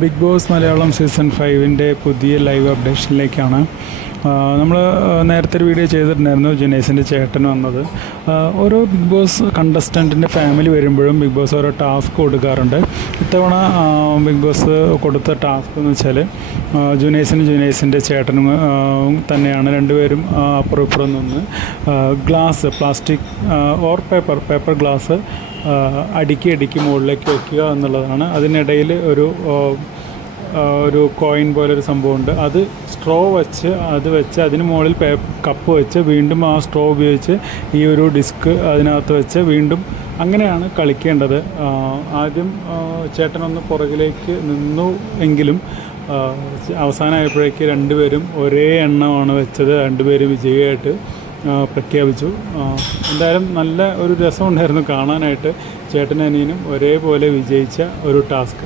Big boss Malayalam season 5-ൻ്റെ പുതിയ live അപ്ഡേഷനിലേക്കാണ്. നമ്മൾ നേരത്തെ ഒരു വീഡിയോ ചെയ്തിട്ടുണ്ടായിരുന്നു ജുനൈസിൻ്റെ ചേട്ടൻ വന്നത്. ഓരോ ബിഗ് ബോസ് കണ്ടസ്റ്റൻറ്റിൻ്റെ ഫാമിലി വരുമ്പോഴും ബിഗ് ബോസ് ഓരോ ടാസ്ക് കൊടുക്കാറുണ്ട്. ഇത്തവണ ബിഗ് ബോസ് കൊടുത്ത ടാസ്ക് എന്ന് വെച്ചാൽ ജുനൈസിൻ്റെ ചേട്ടനും തന്നെയാണ്. രണ്ടുപേരും അപ്പുറം ഇപ്പുറം നിന്ന് glass, plastic or paper glass അടുക്കി മുകളിലേക്ക് വയ്ക്കുക എന്നുള്ളതാണ്. അതിനിടയിൽ ഒരു കോയിൻ പോലൊരു സംഭവമുണ്ട്. അത് സ്ട്രോ വെച്ച് അതിന് മുകളിൽ കപ്പ് വെച്ച് വീണ്ടും ആ സ്ട്രോ ഉപയോഗിച്ച് ഈ ഒരു ഡിസ്ക് അതിനകത്ത് വെച്ച് വീണ്ടും അങ്ങനെയാണ് കളിക്കേണ്ടത്. ആദ്യം ചേട്ടനൊന്ന് പുറകിലേക്ക് നിന്നു എങ്കിലും അവസാനമായപ്പോഴേക്ക് രണ്ടുപേരും ഒരേ എണ്ണമാണ് വെച്ചത്. രണ്ടുപേരും വിജയിയായിട്ട് പ്രഖ്യാപിച്ചു. എന്തായാലും നല്ല ഒരു രസമുണ്ടായിരുന്നു കാണാനായിട്ട്. ചേട്ടനും അനിയനും ഒരേപോലെ വിജയിച്ച ഒരു ടാസ്ക്.